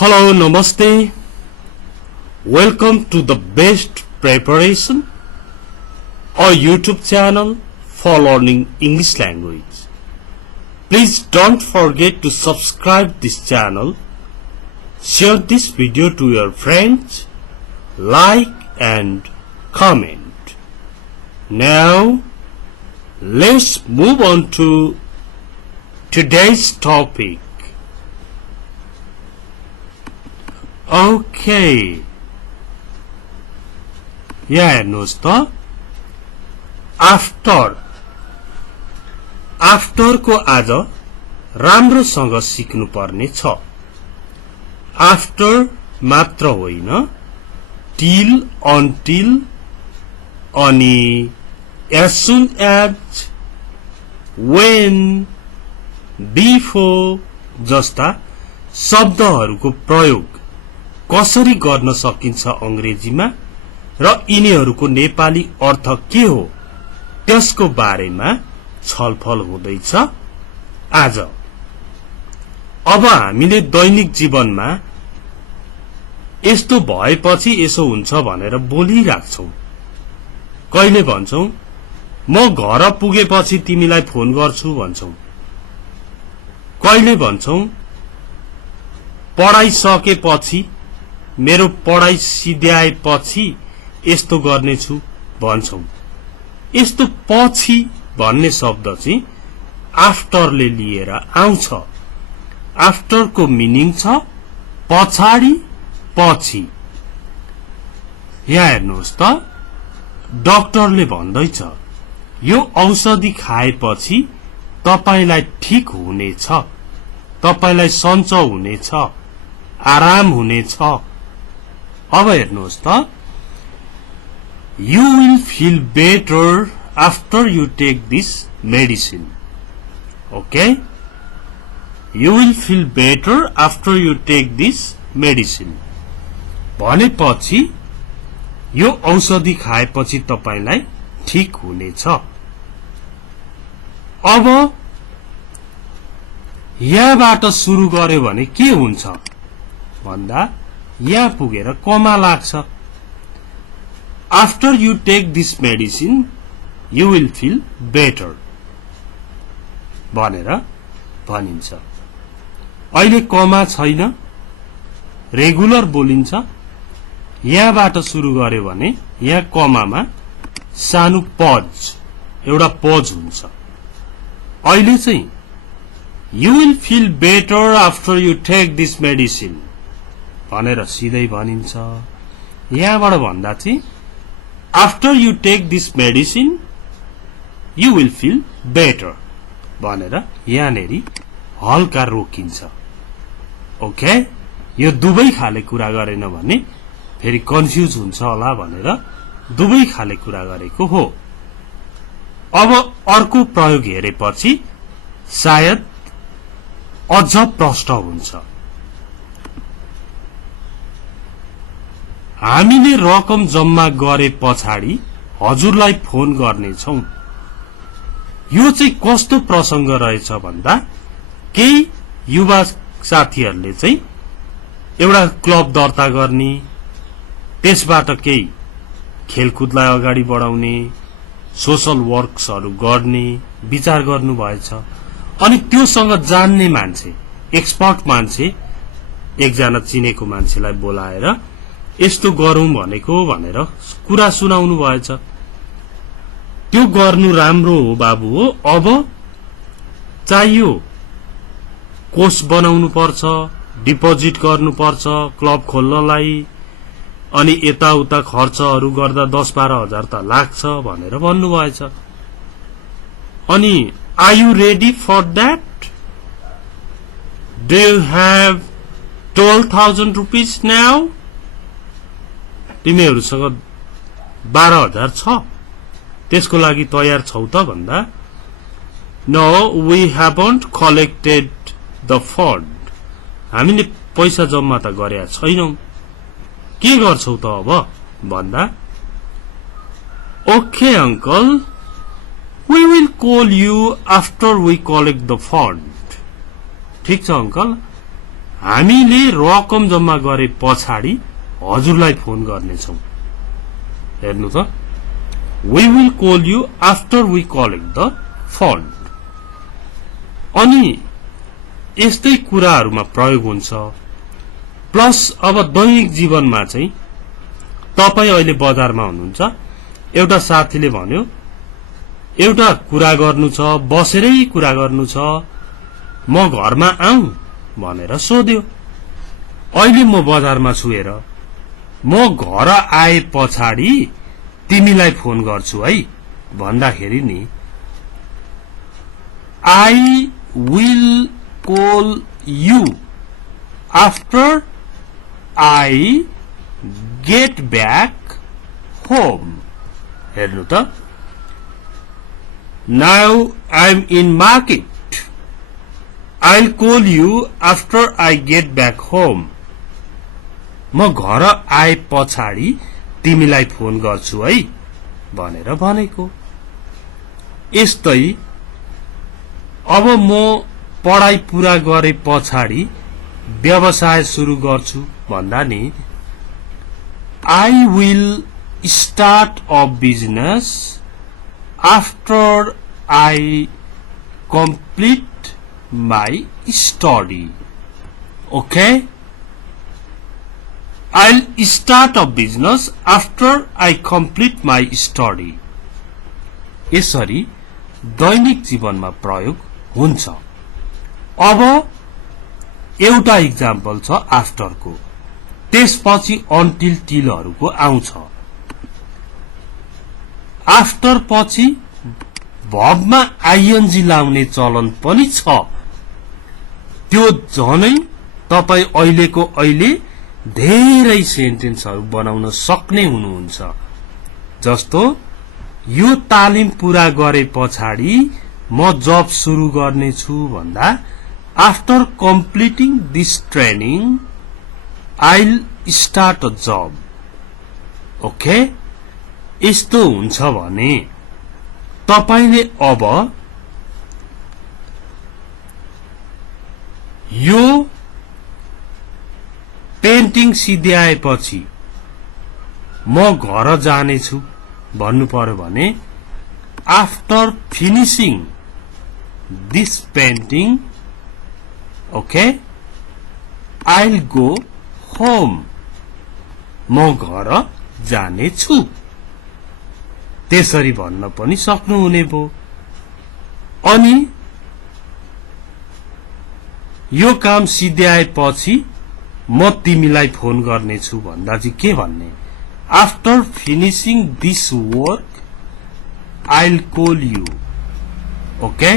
Hello, Namaste. Welcome to the Best Preparation, our YouTube channel for learning English language. Please don't forget to subscribe this channel, share this video to your friends, like and comment. Now, let's move on to today's topic. Okay. यहाँ हेर्नुहोस् त after को आज राम्रोसँग सिक्नु पर्ने छ। After मात्र होइन, टिल, अनटिल अनि as soon as, when, before जस्ता शब्दहरूको प्रयोग कसरी गर्न सकिन्छ अंग्रेजीमा र यिनीहरूको नेपाली अर्थ के हो त्यसको बारेमा छलफल हुँदैछ आज। अब हामीले दैनिक जीवनमा यस्तो भएपछि यसो हुन्छ भनेर बोलिराख्छौं। कहिले भन्छौं म घर पुगेपछि तिमीलाई फोन गर्छु भन्छौं। कहिले भन्छौं पढाइ सकेपछि, मेरो पढाइ सिध्याएपछि यस्तो गर्नेछु भन्छौं। यस्तो पछि भन्ने शब्द चाहिँ आफ्टरले लिएर आउँछ। आफ्टर को मिनिङ छ पछाडी, पछि। यहाँ हेर्नुहोस् त डाक्टरले भन्दैछ यो औषधि खाएपछि तपाईलाई ठीक हुनेछ, तपाईलाई सन्चो हुनेछ, आराम हुनेछ। अब हेर्नुहोस् त You will feel better after you take this medicine. Okay? You will feel better after you take this medicine. भनेपछि यो औषधि खाएपछि तपाईलाई ठीक हुनेछ। अब यहाँबाट सुरु गर्यो भने के हुन्छ भन्दा यहाँ पुगेर कमा लाग्छ। After you take this medicine, you will feel better भनेर भनिन्छ। अहिले कमा छैन, रेगुलर बोलिन्छ। यहाँबाट सुरु गर्यो भने यहाँ कमामा सानो पज, एउटा पज हुन्छ। अहिले चाहिँ you will feel better after you take this medicine भनेर सिधै भनिन्छ। यहाँबाट भन्दा चाहिँ after you take this medicine you will feel better भनेर यहाँनेरि हल्का रोकिन्छ। ओके, यो दुवै खाले कुरा गरेन भने फेरि कन्फ्युज हुन्छ होला भनेर दुवै खाले कुरा गरेको हो। अब अर्को प्रयोग हेरेपछि सायद अझ प्रष्ट हुन्छ। हामीले रकम जम्मा गरे पछाडि हजुरलाई फोन गर्नेछौं। यो चाहिँ कस्तो प्रसंग रहेछ भन्दा केही युवा साथीहरूले चाहिँ एउटा क्लब दर्ता गर्ने, त्यसबाट केही खेलकुदलाई अगाडि बढाउने, सोशल वर्क्सहरू गर्ने विचार गर्नु भएछ। अनि त्योसँग जान्ने मान्छे, एक्सपर्ट मान्छे, एकजना चिनेको मान्छेलाई बोलाएर यस्तो गरौं भनेको भनेर कुरा सुनाउनु भएछ। त्यो गर्नु राम्रो हो बाबु हो। अब चाहियो कोष बनाउनु पर्छ, डिपोजिट गर्नु पर्छ क्लब खोल्नलाई, अनि यताउता खर्चहरू गर्दा 10-12 हजार त लाग्छ भनेर भन्नु भएछ। अनि are you ready for that? Do you have 12,000 rupees now? तिमीहरुसँग 12,000 छ, त्यसको लागि तयार छौ त भन्दा no we haven't collected the fund, हामीले पैसा जम्मा त गरेका छैनौं, के गर्छौ त अब भन्दा okay uncle we will call you after we collect the fund. ठीक छ अंकल, हामीले रकम जम्मा गरे पछाडि हजुरलाई फोन गर्नेछौं। हेर्नु त, we will call you after we collect the fund। अनि यस्तै कुराहरुमा प्रयोग हुन्छ। प्लस अब दैनिक जीवनमा चाहिँ तपाई अहिले बजारमा हुनुहुन्छ, एउटा साथीले भन्यो एउटा कुरा गर्नु छ, बसेरै कुरा गर्नु छ, म घरमा आऊँ भनेर सोध्यो। अहिले म बजारमा छु हेर, म घर आए पछाडि तिमीलाई फोन गर्छु है भन्दाखेरि नि I will call you after I get back home। हेर्नु त, now I'm in market, I'll call you after I get back home। म घर आए पछाडि तिमीलाई फोन गर्छु है भनेर भनेको। यस्तै अब म पढाइ पूरा गरे पछाडि व्यवसाय सुरु गर्छु भन्दा नि I will start a business after I complete my study। Okay, I'll start a business after I complete my study। यसरी दैनिक जीवनमा प्रयोग हुन्छ। अब एउटा इक्जाम्पल छ आफ्टरको, त्यसपछि अन्टिल टिलहरुको आउँछ। आफ्टर पछि भर्बमा आईएनजी लाउने चलन पनि छ। त्यो झनै तपाई अहिलेको अहिले धेरै सेन्टेन्सहरु बनाउन सक्ने हुनुहुन्छ। जस्तो यो तालिम पूरा गरे पछाडि म जब सुरु गर्ने छु भन्दा after completing this training I'll start a job। Okay, यस्तो हुन्छ भने तपाईले अब यो पेन्टिङ सिध्याएपछि म घर जाने छु भन्नु पर्यो भने after finishing this painting, okay, I'll go home। म घर जाने छु त्यसरी भन्न पनि सक्नुहुने भो। अनि यो काम सिध्याएपछि म तिमीलाई फोन गर्ने छु भन्दा चाहिँ के भन्ने, after finishing this work I'll call you। Okay,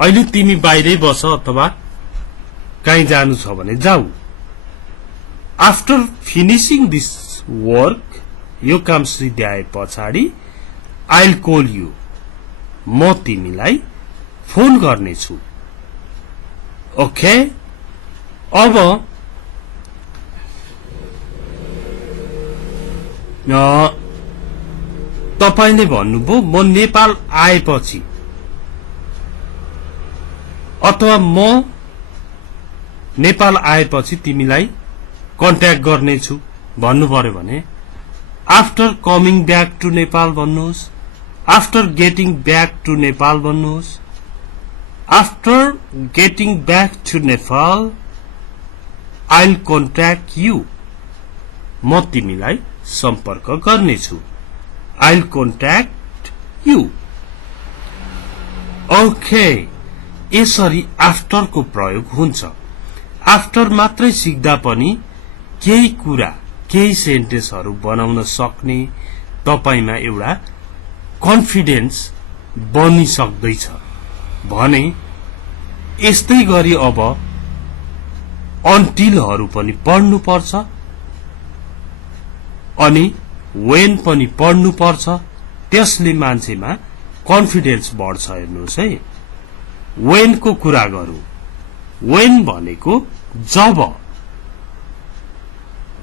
अहिले तिमी बाहिरै बस अथवा कहीँ जानु छ भने जाऊ। आफ्टर फिनिशिङ दिस वर्क, यो काम सिध्याए पछाडि I'll call you, म तिमीलाई फोन गर्ने छु। ओके, अब तपाईले भन्नुभयो म नेपाल आएपछि अथवा म नेपाल आएपछि तिमीलाई कन्ट्याक्ट गर्ने छु भन्नु पर्यो भने after coming back to Nepal भन्नुहोस्, after getting back to Nepal भन्नुहोस्। After getting back to Nepal I'll contact you, म तिमीलाई सम्पर्क गर्नेछु। I'll contact you। ओके, यसरी आफ्टर को प्रयोग हुन्छ। आफ्टर मात्रै सिक्दा पनि केही कुरा, केही सेन्टेन्सहरु बनाउन सक्ने तपाईमा एउटा कन्फिडेन्स बनिसक्दैछ भने यस्तै गरी अब अन्टिलहरु पनि पढ्नु पर्छ अनि वेन पनि पढ्नु पर्छ। त्यसले मान्छेमा कन्फिडेन्स बढ्छ। हेर्नुहोस् है, वेन को कुरा गरौँ। वेन भनेको जब,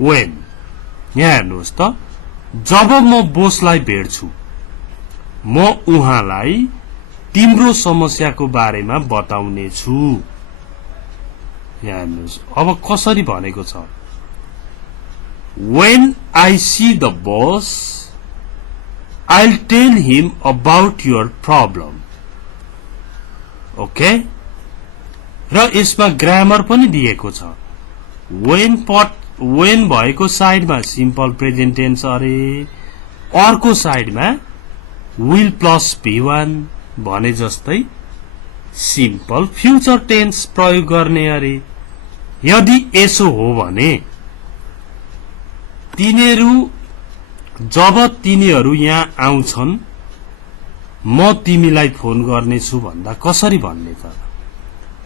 वेन, यहाँ हेर्नुहोस् त, जब म बोसलाई भेट्छु म उहाँलाई तिम्रो समस्याको बारेमा बताउने छु। यहाँ हेर्नुस् अब कसरी भनेको छ When I see the boss I'll tell him about your problem. Okay? र यसमा ग्रामर पनि दिएको छ when भएको साइडमा सिम्पल प्रेजेन्ट टेन्स अरे अर्को साइडमा will प्लस V1 भने जस्तै सिम्पल फ्युचर टेन्स प्रयोग गर्ने अरे यदि यसो हो भने जब तिनीहरू यहाँ आउँछन् म तिमीलाई फोन गर्नेछु भन्दा कसरी भन्ने त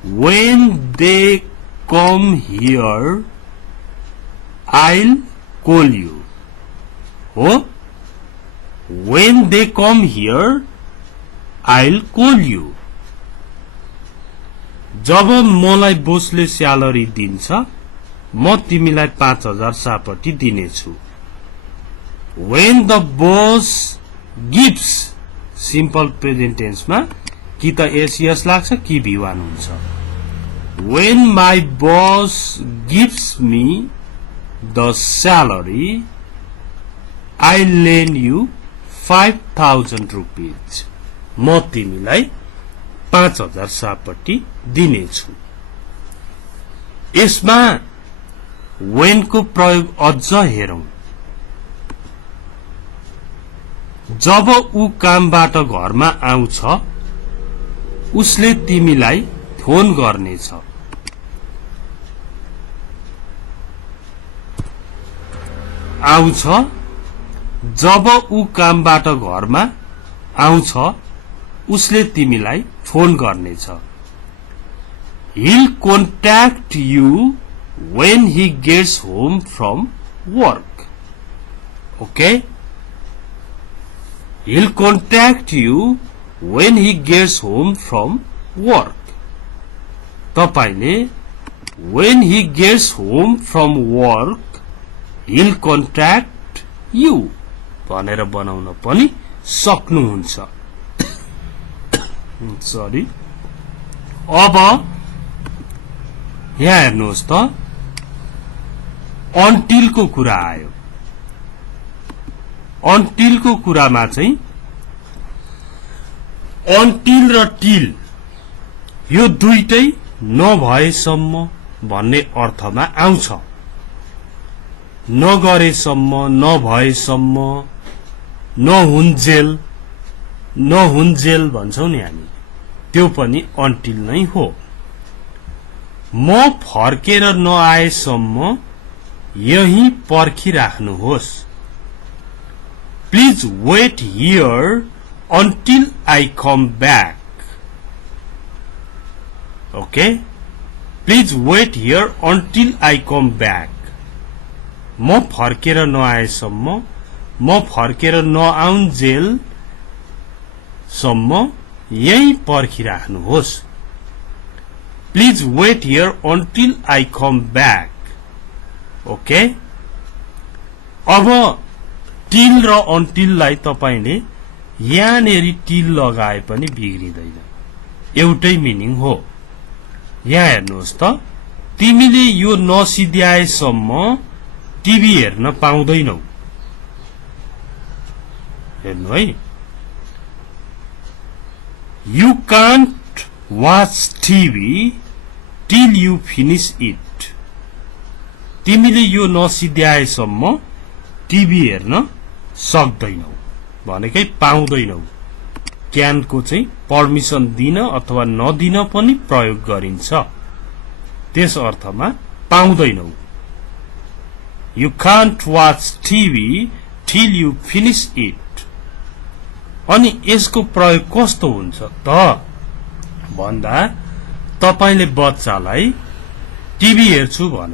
When they come here I'll call you हो When they come here I'll call you जब मलाई बोसले स्यालेरी दिन्छ म तिमीलाई 5000 सापट्टि दिनेछु When the boss gives simple present tense मा कि त एस लाग्छ कि V1 हुन्छ When my boss gives me the salary I lend you 5000 rupees म तिमीलाई 5000 सापट्टि दिनेछु यसमा when को प्रयोग अझ हेरौं जब ऊ कामबाट घरमा आउँछ उसले तिमीलाई फोन गर्नेछ आउँछ जब ऊ कामबाट घरमा आउँछ उसले तिमीलाई फोन गर्नेछ He'll contact you when he gets home from work. Okay? He'll contact you when he gets home from work. तपाईले when he gets home from work he'll contact you भनेर बनाउन पनि सक्नुहुन्छ सरी अब यहाँ हेर्नुहोस् त until को कुरा आयो until को कुरामा चाहिँ until र till यो दुईटै नभएसम्म भन्ने अर्थमा आउँछ नगरेसम्म नभएसम्म नहुन्जेल भन्छौ नि हामी त्यो पनि until नै हो म फर्केर नआएसम्म यही पर्खिराख्नुहोस् Please wait here until I come back. Okay? Please wait here until I come back. म फर्केर नआएसम्म म फर्केर नआउन्जेल सम्म यही पर्खिराख्नुहोस् Please wait here until I come back. Okay? अब till र until लाई तपाईले यहाँनेरि till लगाए पनि बिग्रिदैन एउटै मिनिङ हो यहाँ हेर्नुहोस् त तिमीले यो नसिध्याएसम्म टिभी हेर्न पाउँदैनौ हेर्नु है You can't watch TV till you finish it. तिमीले यो नसिध्याएसम्म टिभी हेर्न सक्दैनौ भनेकै पाउँदैनौ क्यानको चाहिँ परमिसन दिन अथवा नदिन पनि प्रयोग गरिन्छ त्यस अर्थमा पाउँदैनौ You can't watch TV till you finish it. अनि यसको प्रयोग कस्तो हुन्छ त भन्दा तपाईले बच्चालाई टिभी हेर्छु भन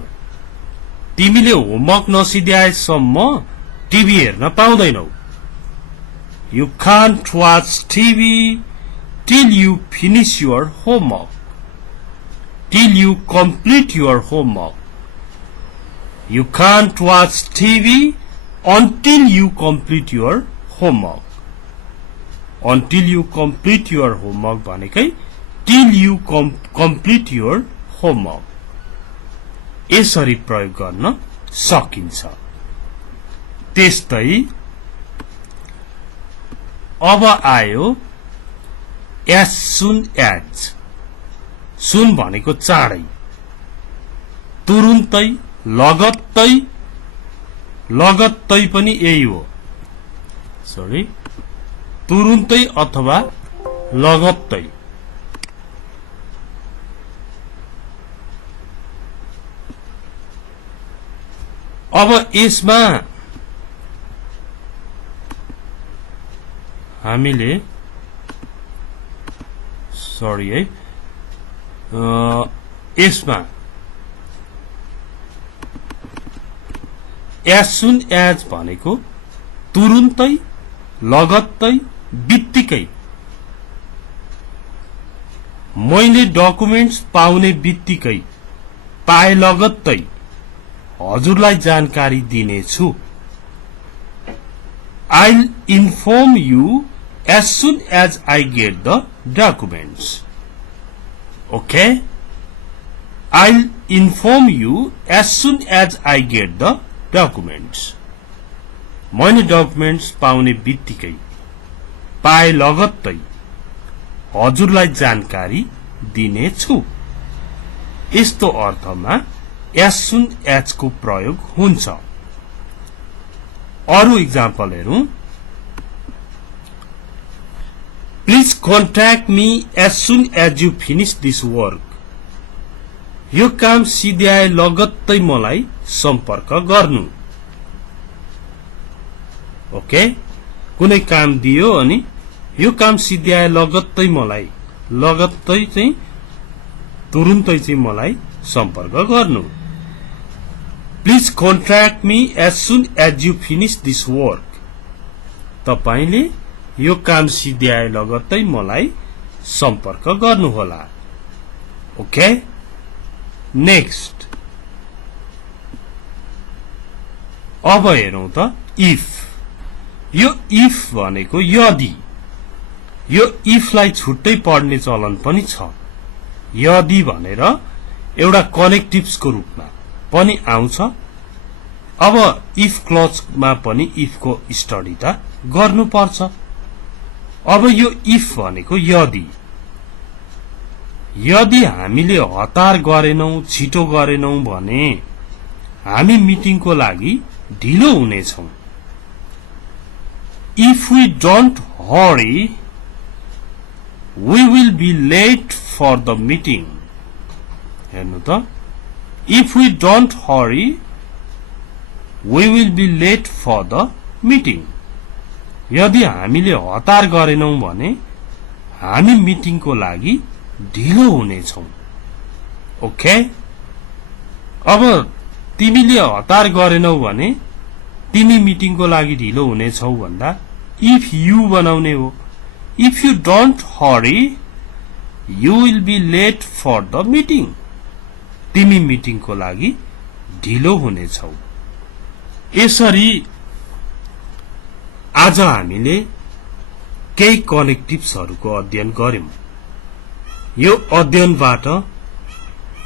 तिमीले होमवर्क नसिध्याएसम्म टिभी हेर्न पाउँदैनौ You can't watch TV till you finish your homework. Till you complete your homework. You can't watch TV until you complete your homework. Until you complete your homework भनेकै till you complete your homework. यसरी प्रयोग गर्न सकिन्छ। त्यस्तै अब आयो as soon as। सुन भनेको चाँडै, तुरुन्तै, लगत्तै, लगत्तै पनि यही हो, सरी, तुरुन्तै अथवा लगत्तै। अब यसमा हामीले सरी है, यसमा as soon as भनेको तुरुन्तै, लगत्तै, बित्तिकै, मैले डकुमेन्ट्स पाउने बित्तिकै, पाए लगत्तै हजुरलाई जानकारी दिनेछु। I'll inform you as soon as I get the documents. Okay? I'll inform you as soon as I get the documents. मैले डकुमेन्ट्स पाउने बित्तिकै, पाए लगत्तै हजुरलाई जानकारी दिनेछु। यस्तो अर्थमा as soon as को प्रयोग हुन्छ। अरु इक्जाम्पल हेरौं। Please contact me as soon as you finish this work. यो काम सिध्याए लगत्तै मलाई सम्पर्क गर्नु। ओके, कुनै काम दियो अनि यो काम सिध्याए लगत्तै मलाई, लगत्तै चाहिँ तुरुन्तै चाहिँ मलाई सम्पर्क गर्नु। Please contact me as soon as you finish this work. तपाईले यो काम सिध्याए लगत्तै मलाई सम्पर्क गर्नुहोला। Okay, next. अब हेरौं त इफ। यो इफ भनेको यदि, यो इफ लाई छुट्टै पढ्ने चलन पनि छ। यदि भनेर एउटा कनेक्टिभ्स को रूपमा पनि आउँछ। अब इफ क्लज मा पनि इफ को स्टडी त गर्नुपर्छ। अब यो इफ भनेको यदि, यदि हामीले हतार गरेनौं, छिटो गरेनौं भने हामी मिटिङ को लागि ढिलो हुनेछौं। If we don't hurry, we will be late for the meeting. हेर्नु त, if we don't hurry, we will be late for the meeting. यदि हामीले हतार गरेनौं भने हामी मिटिङ को लागि ढिलो हुनेछौं। ओके, अब तिमीले हतार गरेनौ भने तिमी मिटिङ को लागि ढिलो हुनेछौ भन्दा इफ यू बनाउने हो। If you don't hurry, you will be late for the meeting. तिमी मिटिङ को लागि ढिलो हुनेछौ। यसरी आज हामीले केही कनेक्टिभ्सहरुको अध्ययन गर्यौं। यो अध्ययनबाट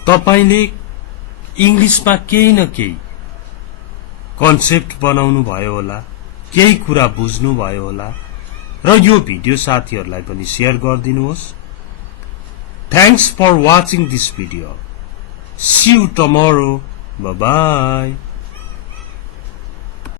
तपाईले इंग्लिशमा केही न केही कन्सेप्ट बनाउनु भयो होला, केही कुरा बुझ्नु भयो होला र यो भिडियो साथीहरुलाई पनि शेयर गरिदिनुहोस्। Thanks for watching this video. See you tomorrow. Bye bye.